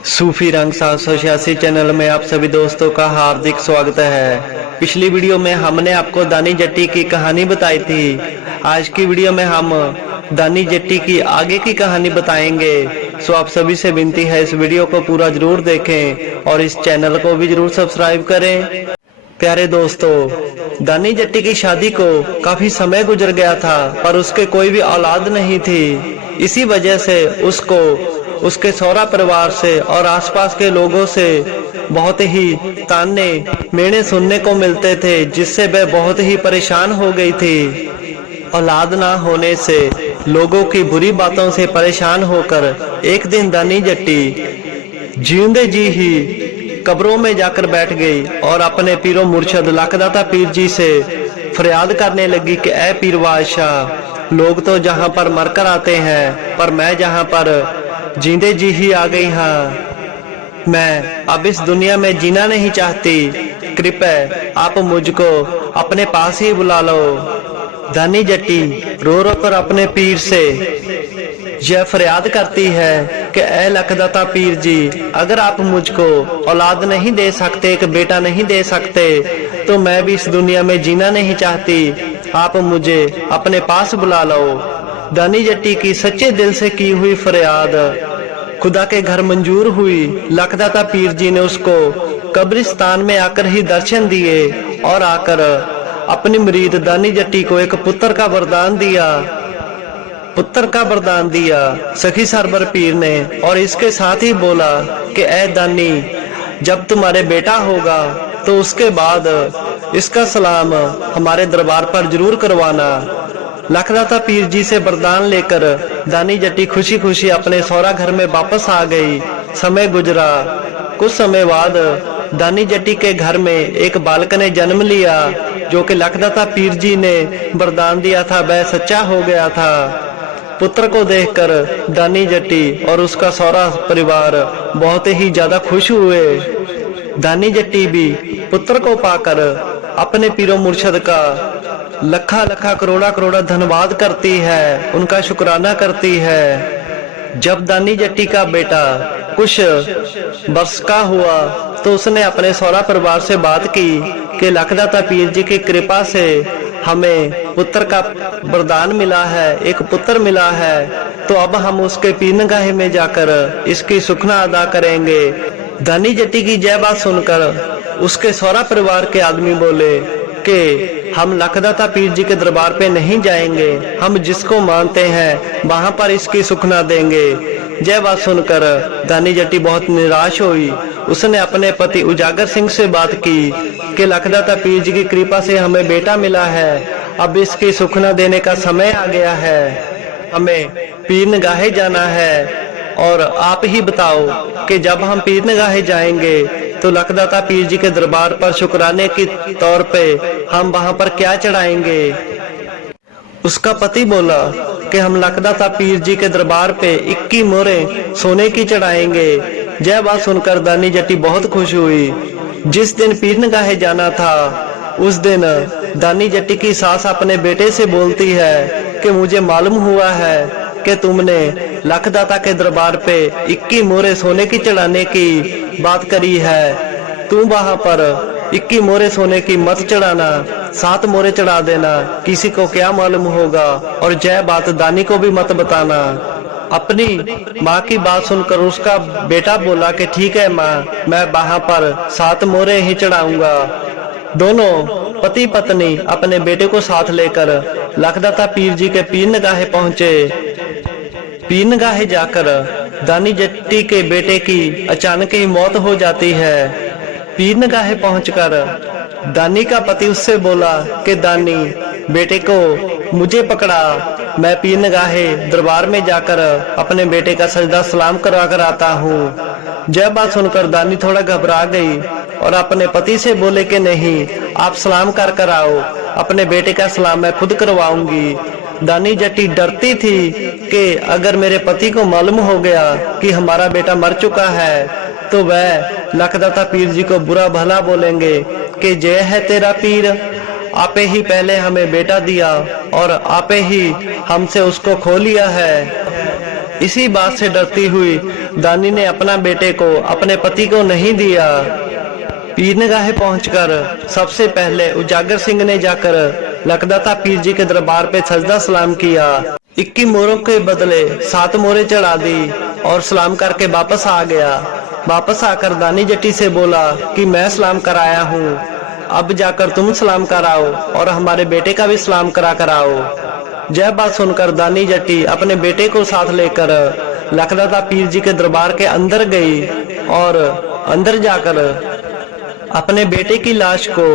सूफी रंग 786 चैनल में आप सभी दोस्तों का हार्दिक स्वागत है। पिछली वीडियो में हमने आपको दानी जट्टी की कहानी बताई थी। आज की वीडियो में हम दानी जट्टी की आगे की कहानी बताएंगे। सो आप सभी से विनती है इस वीडियो को पूरा जरूर देखें और इस चैनल को भी जरूर सब्सक्राइब करें। प्यारे दोस्तों, दानी जट्टी की शादी को काफी समय गुजर गया था पर उसके कोई भी औलाद नहीं थी। इसी वजह से उसको उसके सौरा परिवार से और आसपास के लोगों से बहुत ही ताने मेने सुनने को मिलते थे, जिससे वह बहुत ही परेशान हो गई थी। औलाद ना होने से लोगों की बुरी बातों से परेशान होकर एक दिन दानी जट्टी जींदे जी ही कब्रों में जाकर बैठ गई और अपने पीरों मुर्शद लाखदाता पीर जी से फरियाद करने लगी कि ऐ पीर बादशाह, लोग तो जहाँ पर मरकर आते हैं पर मैं जहाँ पर जींदे जी ही आ गई हाँ। मैं अब इस दुनिया में जीना नहीं चाहती, कृपया आप मुझको अपने पास ही बुला लो। दानी जट्टी रो रो कर अपने पीर से यह फरियाद करती है कि ऐ लखदाता पीर जी, अगर आप मुझको औलाद नहीं दे सकते, एक बेटा नहीं दे सकते, तो मैं भी इस दुनिया में जीना नहीं चाहती। आप मुझे अपने पास बुला लो। दानी जट्टी की सच्चे दिल से की हुई फरियाद खुदा के घर मंजूर हुई। लखदाता पीर जी ने उसको कब्रिस्तान में आकर ही दर्शन दिए और आकर अपनी मुरीद दानी जट्टी को एक पुत्र का वरदान दिया सखी सरबर पीर ने। और इसके साथ ही बोला कि ऐ दानी, जब तुम्हारे बेटा होगा तो उसके बाद इसका सलाम हमारे दरबार पर जरूर करवाना। लखदाता पीर जी से वरदान लेकर दानी जट्टी खुशी खुशी अपने सौरा घर में वापस आ गई। समय गुजरा। कुछ समय बाद दानी जट्टी के घर में एक बालक ने जन्म लिया, जो कि लखदाता पीर जी ने वरदान दिया था वह सच्चा हो गया था। पुत्र को देखकर दानी जट्टी और उसका सौरा परिवार बहुत ही ज्यादा खुश हुए। दानी जट्टी भी पुत्र को पाकर अपने पीरो मुर्शद का लखा लखा करोड़ा करोड़ा धन्यवाद करती है, उनका शुक्राना करती है। जब दानी जट्टी का बेटा कुछ वर्ष का हुआ तो उसने अपने सौरा परिवार से बात की कि लखदाता पीर जी की कृपा से हमें पुत्र का वरदान मिला है, एक पुत्र मिला है, तो अब हम उसके पीरनगाह में जाकर इसकी सुखना अदा करेंगे। दानी जट्टी की यह बात सुनकर उसके सौरा परिवार के आदमी बोले कि हम लखदाता पीर जी के दरबार पे नहीं जाएंगे, हम जिसको मानते हैं वहां पर इसकी सुखना देंगे। यह बात सुनकर दानी जट्टी बहुत निराश हुई। उसने अपने पति उजागर सिंह से बात की कि लखदाता पीर जी की कृपा से हमें बेटा मिला है, अब इसकी सुखना देने का समय आ गया है, हमें पीरनगाहे जाना है। और आप ही बताओ कि जब हम पीरनगाहे जाएंगे तो लखदाता पीर जी के दरबार पर शुक्राने के तौर पे हम वहां पर क्या चढ़ाएंगे। उसका पति बोला कि हम लखदाता पीर जी के दरबार पे 21 मोहरें सोने की चढ़ाएंगे। यह बात सुनकर दानी जट्टी बहुत खुश हुई। जिस दिन पीरनगाहे जाना था उस दिन दानी जट्टी की सास अपने बेटे से बोलती है कि मुझे मालूम हुआ है कि तुमने लखदाता के दरबार पे 21 मोहरें सोने की चढ़ाने की बात करी है। तुम वहां पर 21 मोहरें सोने की मत चढ़ाना, 7 मोहरें चढ़ा देना, किसी को क्या मालूम होगा, और यह बात दानी को भी मत बताना। अपनी माँ की बात सुनकर उसका बेटा बोला कि ठीक है माँ, मैं वहां पर 7 मोहरें ही चढ़ाऊंगा। दोनों पति पत्नी अपने बेटे को साथ लेकर लखदाता पीर जी के पीरनगाहे पहुंचे। पीरनगाहे जाकर दानी जट्टी के बेटे की अचानक ही मौत हो जाती है। पीरनगाहे पहुंचकर दानी का पति उससे बोला कि दानी, बेटे को मुझे पकड़ा, मैं पीरनगाहे दरबार में जाकर अपने बेटे का सजदा सलाम करा कर आता हूँ। यह बात सुनकर दानी थोड़ा घबरा गई और अपने पति से बोले कि नहीं, आप सलाम कर कर आओ, अपने बेटे का सलाम मैं खुद करवाऊंगी। दानी जट्टी डरती थी कि अगर मेरे पति को मालूम हो गया कि हमारा बेटा मर चुका है तो वह लखदाता पीर जी को बुरा भला बोलेंगे कि जय है तेरा पीर, आपे ही पहले हमें बेटा दिया और आपे ही हमसे उसको खो लिया है। इसी बात से डरती हुई दानी ने अपना बेटे को अपने पति को नहीं दिया। पीर निगाहे पहुंचकर सबसे पहले उजागर सिंह ने जाकर लखदाता पीर जी के दरबार पे सजदा सलाम किया। 21 मोहरों के बदले 7 मोहरें चढ़ा दी और सलाम करके वापस आ गया। वापस आकर दानी जट्टी से बोला कि मैं सलाम कराया हूँ, अब जाकर तुम सलाम कराओ और हमारे बेटे का भी सलाम करा कराओ। यह बात सुनकर दानी जट्टी अपने बेटे को साथ लेकर लखदाता पीर जी के दरबार के अंदर गई और अंदर जाकर अपने बेटे की लाश को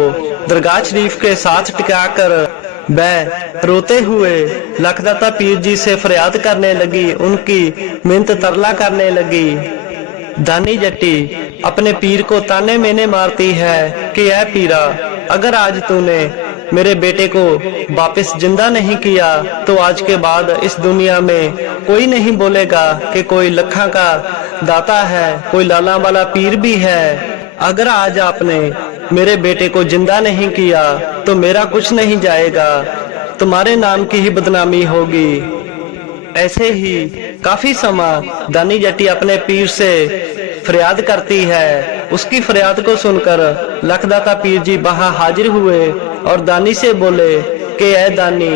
दरगाह शरीफ के साथ टिकाकर वह रोते हुए लखदाता पीर जी से फरियाद करने लगी, उनकी मिन्नत तरला करने लगी। दानी जट्टी अपने पीर को ताने मेने मारती है कि ऐ पीरा, अगर आज तूने मेरे बेटे को वापस जिंदा नहीं किया तो आज के बाद इस दुनिया में कोई नहीं बोलेगा कि कोई लखा का दाता है, कोई लाला वाला पीर भी है। अगर आज आपने मेरे बेटे को जिंदा नहीं किया तो मेरा कुछ नहीं जाएगा, तुम्हारे नाम की ही बदनामी होगी। ऐसे ही काफी समय दानी जट्टी अपने पीर से फरियाद करती है। उसकी फरियाद को सुनकर लखदाता पीर जी वहां हाजिर हुए और दानी से बोले कि ऐ दानी,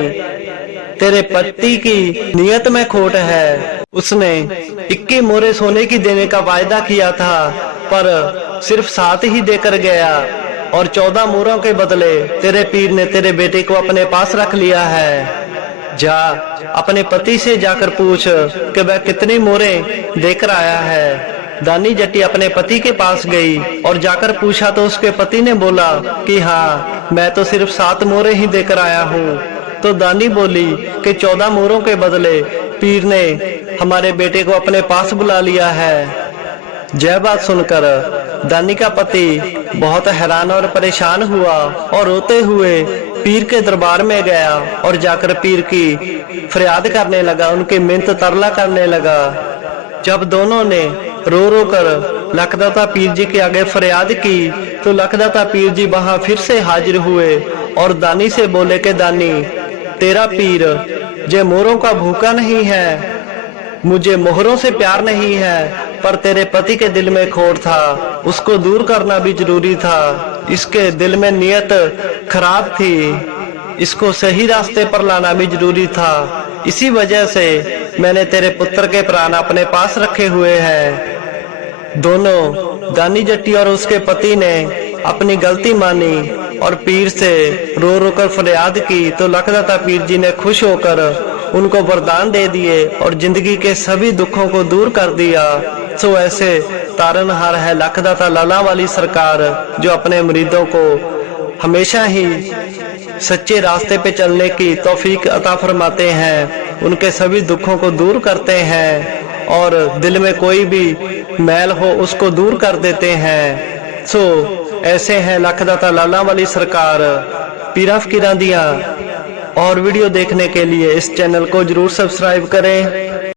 तेरे पति की नियत में खोट है। उसने 21 मोहरें सोने की देने का वायदा किया था पर सिर्फ 7 ही देकर गया और 14 मोहरों के बदले तेरे पीर ने तेरे बेटे को अपने पास रख लिया है। जा अपने पति से जाकर पूछ कि वह कितनी मोहरें देकर आया है। दानी जट्टी अपने पति के पास गई और जाकर पूछा तो उसके पति ने बोला कि हाँ, मैं तो सिर्फ 7 मोहरें ही देकर आया हूँ। तो दानी बोली कि 14 मोहरों के बदले पीर ने हमारे बेटे को अपने पास बुला लिया है। यह बात सुनकर दानी का पति बहुत हैरान और परेशान हुआ और रोते हुए पीर के दरबार में गया और जाकर पीर की फरियाद करने लगा, उनकी मिन्नत तरला करने लगा। जब दोनों ने रो रो कर लखदाता पीर जी के आगे फरियाद की तो लखदाता पीर जी वहां फिर से हाजिर हुए और दानी से बोले कि दानी, तेरा पीर जे मोहरों का भूखा नहीं है, मुझे मोहरों से प्यार नहीं है, पर तेरे पति के दिल में खोट था, उसको दूर करना भी जरूरी था। इसके दिल में नियत खराब थी, इसको सही रास्ते पर लाना भी जरूरी था। इसी वजह से मैंने तेरे पुत्र के प्राण अपने पास रखे हुए हैं। दोनों दानी जट्टी और उसके पति ने अपनी गलती मानी और पीर से रो रो कर फरियाद की तो लखदाता पीर जी ने खुश होकर उनको वरदान दे दिए और जिंदगी के सभी दुखों को दूर कर दिया। सो ऐसे तारनहार है लखदाता लाला वाली सरकार, जो अपने मुरीदों को हमेशा ही सच्चे रास्ते पे चलने की तौफीक अता फरमाते हैं, उनके सभी दुखों को दूर करते हैं और दिल में कोई भी मैल हो उसको दूर कर देते हैं। सो ऐसे हैं लखदाता लाला वाली सरकार। पीरा फकीरां दियां और वीडियो देखने के लिए इस चैनल को जरूर सब्सक्राइब करें।